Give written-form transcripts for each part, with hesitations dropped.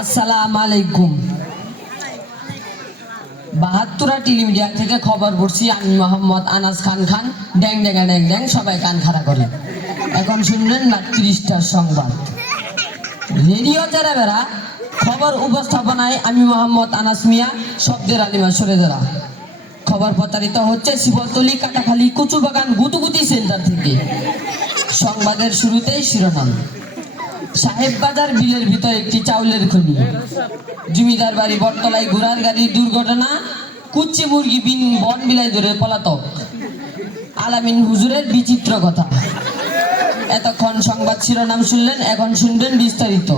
আসসালামু আলাইকুম। ৭২ টেলিমিডিয়া থেকে খবর পড়ছি আমি মোহাম্মদ আনাস খান খান। ড্যাং ড্যাং ড্যাং ড্যাং সবাই কান খাড়া করে। এখন শুনলেন রাত ৩০টার সংবাদ। রেডিও চেরাবেরা খবর উপস্থাপনায় আমি মোহাম্মদ আনাস মিয়া, শব্দের আলিমা সরেজরা। খবর প্রচারিত হচ্ছে শিবতলী, কাটাখালী, কচুবাগান, গুতুগুতি সেন্টার থেকে। সংবাদের শুরুতেই শিরোনাম। সাহেব বাজার বিলের ভিতর একটি চাউলের খনি। জমিদার বাড়ি বটতলায় ঘোড়ার গাড়ির দুর্ঘটনা। কুচ্চি মুরগি বন বিলায় ধরে পলাতক। আলামিন হুজুরের বিচিত্র কথা। এতক্ষণ সংবাদ শিরোনাম শুনলেন, এখন শুনবেন বিস্তারিত।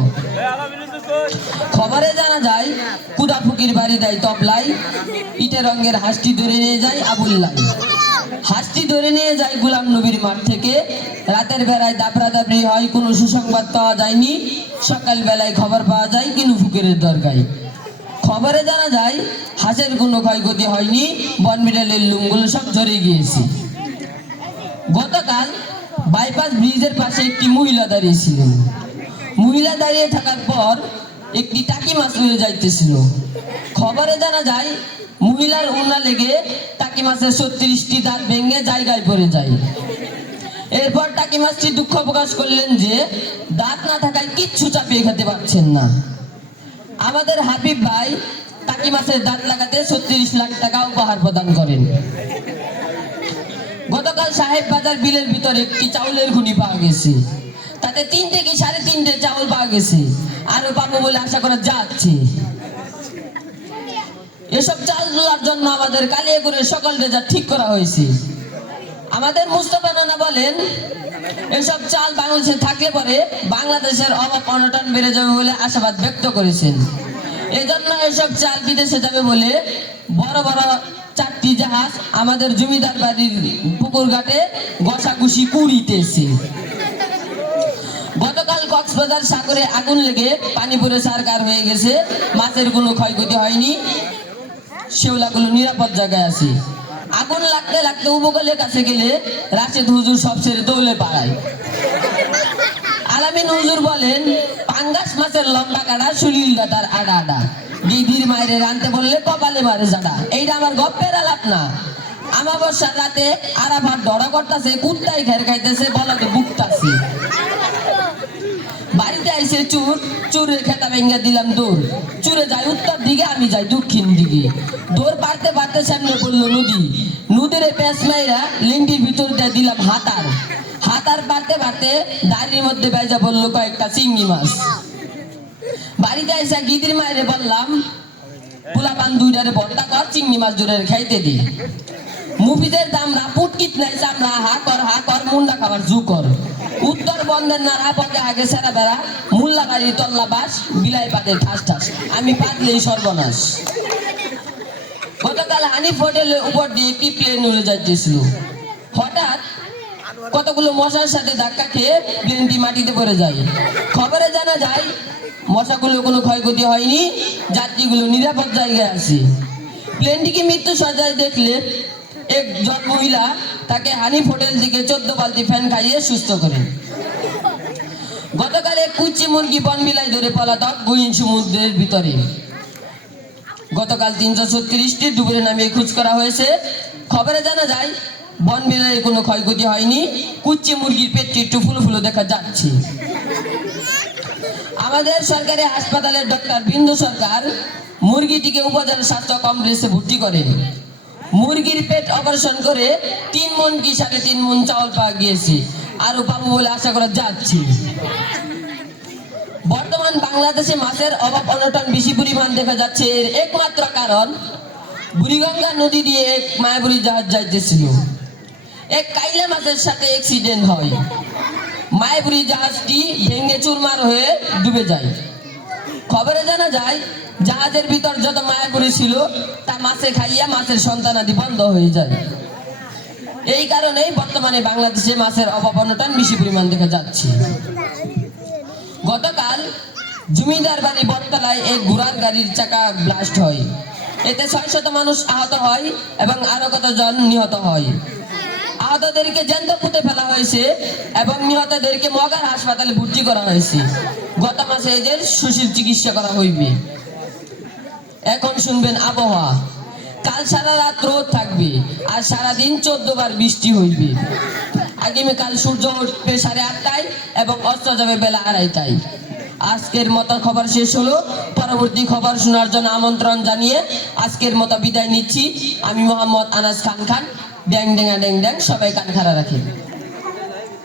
খবরে জানা যায় কুদা ফকির বাড়ি দেয় তবলাই। ইটের রঙের হাঁসটি ধরে নিয়ে যায় আবুল্লাই। হাঁসটি ধরে নিয়ে যায় গোলাম নবীর মাঠ থেকে। রাতের বেলায় দাবরাদাবরি হয়, কোনো সুসংবাদ পাওয়া যায়নি। সকাল বেলায় খবর পাওয়া যায় কিনু ফকিরের দরগায়। খবরে জানা যায় হাঁসের কোনো ক্ষয়ক্ষতি হয়নি, বন বিড়ালের লুমগুলো সব ঝরে গিয়েছে। গতকাল বাইপাস ব্রিজের পাশে একটি মহিলা দাঁড়িয়েছিলেন। মহিলা দাঁড়িয়ে থাকার পর একটি টাকি মাছ উড়ে যাইতেছিল। খবরে জানা যায় মহিলার উন্না লেগে টাকি মাছের ৩৬টি দাঁত ভেঙে জায়গায় পড়ে যায়। এরপর টাকি মাছটি দুঃখ প্রকাশ করলেন যে দাঁত না থাকায় কিচ্ছু চাপিয়ে খেতে পারছেন না। আমাদের হাবিব ভাই টাকি মাছের দাঁত লাগাতে ৩৬ লাখ টাকা উপহার প্রদান করেন। গতকাল সাহেব বাজার বিলের ভিতরে একটি চাউলের খনি পাওয়া গেছে। তাতে ৩ থেকে ৩.৫ চাউল পাওয়া গেছে। আরো পাবো বলে আশা করা যাচ্ছে। এসব চাল তোলার জন্য আমাদের কালিয়াকুড়ের সকল রেজাল্ট ঠিক করা হয়েছে। আমাদের মুস্তফা নানা বলেন, এসব চাল বাংলাদেশে থাকলে পরে বাংলাদেশের অভাব অনটন বেড়ে যাবে বলে আশাবাদ ব্যক্ত করেছেন। এজন্য এসব চাল বিদেশে যাবে বলে বড় বড় ৪টি জাহাজ আমাদের জমিদার বাড়ির পুকুর ঘাটে ঘষাঘুষি কুড়িতেছে। গতকাল কক্সবাজার সাগরে আগুন লেগে পানি পড়ে ছারখার হয়ে গেছে। মাছের কোনো ক্ষয়ক্ষতি হয়নি, শেওলাগুলো নিরাপদ জায়গায় আছে। আগুন লাগতে লাগতে উপকূলের কাছে গেলে রাশেদ হুজুর সব ছেড়ে দৌড়ে পাড়ায়। আলামিন হুজুর বলেন, পাঙ্গাস মাছের লম্বা কাটা, সুলিল ডাটার আডা আডা। দিদির মায়ের রানতে বললে কপালে মারে জাডা। এইটা আমার গপ্পের আলাপ না। আমাবস্যার রাতে আরাফাত ডরা করতেছে, কুত্তায় ঘের খাইতেছে, বলাতে বুকতাছে। বাড়িতে আইসে চুর, চুরের খেতা ভেঙে দিলাম দৌড়। চুরে যায় উত্তর দিকে, আমি যাই দক্ষিণ দিকে। দৌড় পারতে পারতে সামনে পড়লো নদী। নদীরে পেঁচ মাইরা লিঙ্গির ভিতর দিয়ে দিলাম হাতার। হাতার পারতে পারতে দাড়ির মধ্যে বাইজা পড়লো কয়েকটা চিংড়ি মাছ। বাড়িতে আইসা গিদির মায়েরে বললাম, পোলাপান দুইটারে ভর্তা কর, চিংড়ি মাছ দুটারে খাইতে দি। মুফিদের দামরা পুটকিট নাই চামড়া, হা কর মুন্ডা খাবার জু কর। উত্তর বন্ধের নাড়া পথে আগে সেরা বেড়া, মুল্লা বাড়ি তল্লা বাস, বিলাই পাতে ঠাস ঠাস। আমি পাতলেই সর্বনাশ। গতকাল হানিফ হোটেলের উপর দিয়ে একটি প্লেন উড়ে যাইতেছিল। হঠাৎ কতগুলো মশার সাথে ধাক্কা খেয়ে প্লেনটি মাটিতে পড়ে যায়। খবরে জানা যায় মশাগুলো কোনো ক্ষয়ক্ষতি হয়নি, যাত্রীগুলো নিরাপদ জায়গায় আছে। প্লেনটিকে মৃত্যু সজ্জায় দেখলে এক জট মহিলা তাকে হানিফ হোটেল থেকে ১৪ বালতি ফ্যান খাইয়ে সুস্থ করেন। গতকাল এক কুচ্চি মুরগি বন বিলাই ধরে পলাতক গহীন সমুদ্রের ভিতরে। গতকাল ৩৩৬টি ডুবে নামিয়ে খোঁজ করা হয়েছে। খবরে জানা যায় বন বিলাইয়ের কোনো ক্ষয়ক্ষতি হয়নি। কুচ্চি মুরগির পেটটি একটু ফুলো ফুলো দেখা যাচ্ছে। আমাদের সরকারি হাসপাতালের ডক্টর বিন্দু সরকার মুরগিটিকে উপজেলা স্বাস্থ্য কমপ্লেক্সে ভর্তি করেন। মুরগির পেট অপারেশন করে ৩ মণ কি ৩.৫ মণ চাউল পাওয়া গিয়েছে। আরো পাবো বলে আশা করা যাচ্ছে। বর্তমান বাংলাদেশে মাছের অভাব অনটন বেশি পরিমাণ দেখা যাচ্ছে। এর একমাত্র কারণ বুড়িগঙ্গা নদী দিয়ে এক মায়াবুড়ি জাহাজ যাইতেছিল। এক কাইলা মাছের সাথে অ্যাক্সিডেন্ট হয়। মায়াবুড়ি জাহাজটি ভেঙে চুরমার হয়ে ডুবে যায়। খবরে জানা যায় জাহাজের ভিতর যত মায়াবুড়ি ছিল তা মাছে খাইয়া মাছের সন্তানাদি বন্ধ হয়ে যায়। এই কারণেই বর্তমানে বাংলাদেশে মাছের অভাব অনটন বেশি পরিমাণ দেখা যাচ্ছে। গতকাল জমিদার বাড়ি বটতলায় এক ঘোড়ার গাড়ির চাকা ব্লাস্ট হয়। এতে ৬০০ মানুষ আহত হয় এবং আরো কতজন নিহত হয়। আহতদেরকে জ্যান্ত পুঁতে ফেলা হয়েছে এবং নিহতদেরকে মগার হাসপাতালে ভর্তি করা হয়েছে। গত মাসে এদের সুশীল চিকিৎসা করা হইবে। এখন শুনবেন আবহাওয়া। কাল সারা রাত রোদ থাকবে আর সারাদিন 14 বার বৃষ্টি হইবে। আগামীকাল সূর্য উঠবে 8:30টায় এবং অস্ত যাবে বেলা 2:30টায়। আজকের মতো খবর শেষ হলো। পরবর্তী খবর শোনার জন্য আমন্ত্রণ জানিয়ে আজকের মতো বিদায় নিচ্ছি। আমি মোহাম্মদ আনাস খান খান। ড্যাং ড্যাং ড্যাং ড্যাং, সবাই কান খাড়া রাখেন।